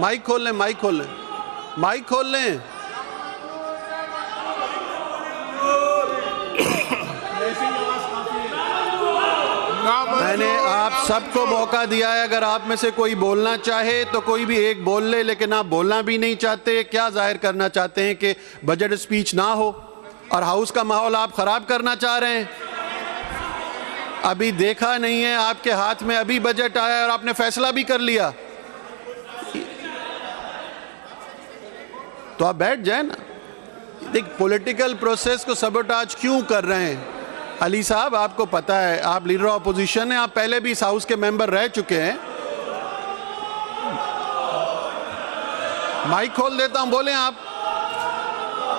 Mic खोल लें, mic खोल लें, माइक खोल लें। मैंने आप सबको मौका दिया है, अगर आप में से कोई बोलना चाहे तो कोई भी एक बोल ले, लेकिन आप बोलना भी नहीं चाहते। क्या जाहिर करना चाहते हैं कि बजट स्पीच ना हो और हाउस का माहौल आप खराब करना चाह रहे हैं? अभी देखा नहीं है, आपके हाथ में अभी बजट आया और आपने फैसला भी कर लिया, तो आप बैठ जाए ना। देख, पॉलिटिकल प्रोसेस को सबोटाज क्यों कर रहे हैं? अली साहब, आपको पता है, आप लीडर ऑफ अपोजिशन हैं, आप पहले भी इस हाउस के मेंबर रह चुके हैं। माइक खोल देता हूं, बोलें, आप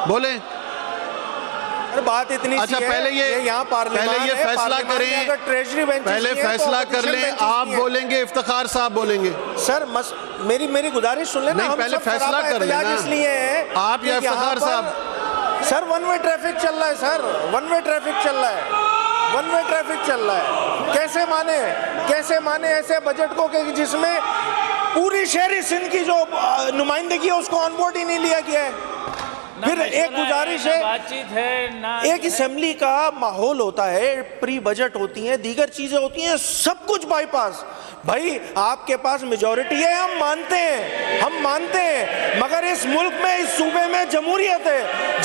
बोलें। बात इतनी अच्छा, पहले ये फैसला करें, ट्रेजरी बेंच पहले फैसला कर लें। आप बोलेंगे, इफ्तिखार साहब बोलेंगे। सर मेरी गुजारिश सुन लेना। नहीं, पहले फैसला कर लेना, इसलिए है आप या इफ्तिखार साहब। सर वन वे ट्रैफिक चल रहा है, सर वन वे ट्रैफिक चल रहा है, वन वे ट्रैफिक चल रहा है। कैसे माने ऐसे बजट को कि जिसमें पूरी शहरी सिंध की जो नुमाइंदगी है उसको ऑन बोर्ड ही नहीं लिया गया है। फिर एक गुजारिश है, एक असेंबली का माहौल होता है, प्री बजट होती है, दीगर चीजें होती हैं, सब कुछ बाईपास। भाई आपके पास मेजॉरिटी है, हम मानते हैं, मगर इस मुल्क में, इस सूबे में जमहूरियत है,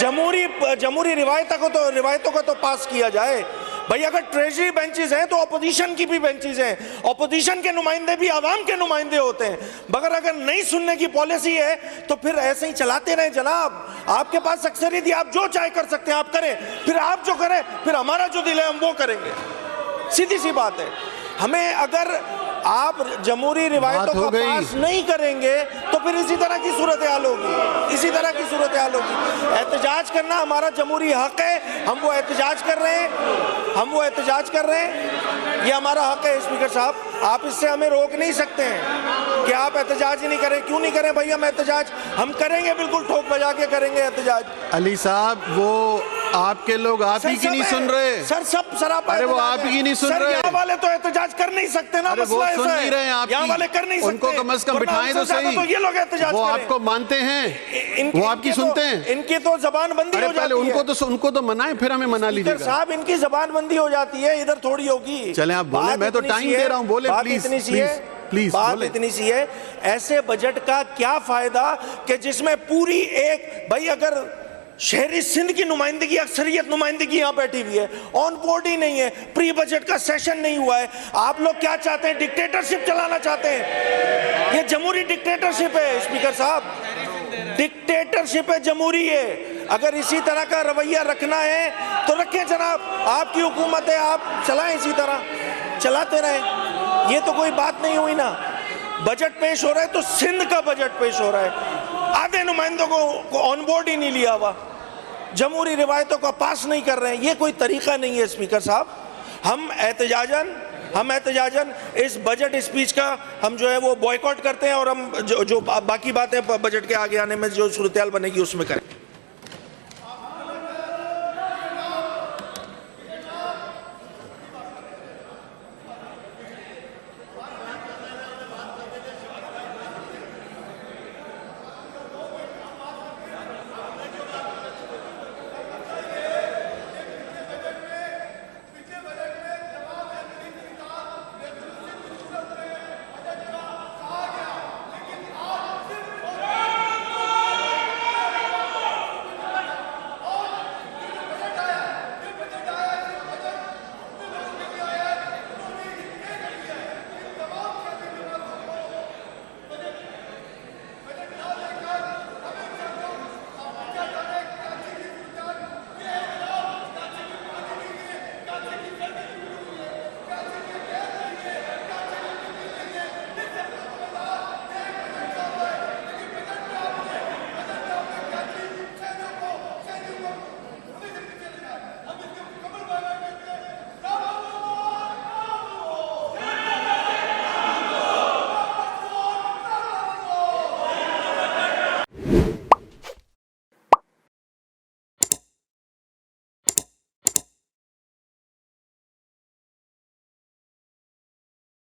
जमहूरी रिवायतों को तो पास किया जाए। भाई अगर ट्रेजरी बेंचेस हैं तो अपोजिशन की भी बेंचेस हैं, अपोजिशन के नुमाइंदे भी आवाम के नुमाइंदे होते हैं, मगर अगर नहीं सुनने की पॉलिसी है तो फिर ऐसे ही चलाते रहे जनाब। आपके पास अक्सरियत, आप जो चाहे कर सकते हैं, आप करें, फिर आप जो करें, फिर हमारा जो दिल है हम वो करेंगे। सीधी सी बात है। हमें अगर आप जमहूरी रिवायतों को पास नहीं करेंगे तो फिर इसी तरह की सूरत हाल होगी, एहतजाज करना हमारा जमहूरी हक है, हम वो एहतजाज कर रहे हैं, ये हमारा हक है। स्पीकर साहब, आप इससे हमें रोक नहीं सकते हैं कि आप एहतजाज ही नहीं करें। क्यों नहीं करें भाई? हम एहतजाज हम करेंगे, बिल्कुल ठोक बजा के करेंगे एहतजाज। अली साहब, वो आपके लोग आप ही की नहीं सुन रहे सर, सब सरापा। अरे वो आप ही नहीं सुन रहे। यहाँ वाले तो एहतजाज कर नहीं सकते ना, मसला सुन नहीं रहे हैं, आप यहाँ वाले कर नहीं सकते। उनको कम से कम बिठाएं तो सही। तो ये लोग एहतजाज वो आपको मानते हैं, वो आपकी सुनते हैं। इनकी तो जबान बंदी हो जाती है। उनको तो मनाएं, फिर हमें मना लीजिएगा साहब। इनकी जबान बंदी हो जाती है, इधर थोड़ी होगी। चले आप बोले, मैं तो टाइम दे रहा हूँ, बोले प्लीज। बात इतनी सी है, ऐसे बजट का क्या फायदा कि जिसमें पूरी एक, भाई अगर शहरी सिंध की नुमाइंदगी, अक्सरियत नुमाइंदगी यहाँ बैठी हुई है, ऑन बोर्ड ही नहीं है, प्री बजट का सेशन नहीं हुआ है। आप लोग क्या चाहते हैं? डिक्टेटरशिप चलाना चाहते हैं। ये जमहूरी डिक्टेटरशिप है स्पीकर साहब, डिक्टेटरशिप है, जमहूरी है। अगर इसी तरह का रवैया रखना है तो रखें जनाब, आपकी हुकूमत है, आप चलाएं, इसी तरह चलाते रहें। ये तो कोई बात नहीं हुई ना। बजट पेश हो रहा है तो सिंध का बजट पेश हो रहा है, आधे नुमाइंदों को ऑन बोर्ड ही नहीं लिया हुआ, जमहूरी रिवायतों को पास नहीं कर रहे हैं। ये कोई तरीका नहीं है स्पीकर साहब। हम एहतजाजन इस बजट स्पीच का हम जो है वो बॉयकॉट करते हैं और हम जो बाकी बातें बजट के आगे आने में जो सूरत हाल बनेगी उसमें करें।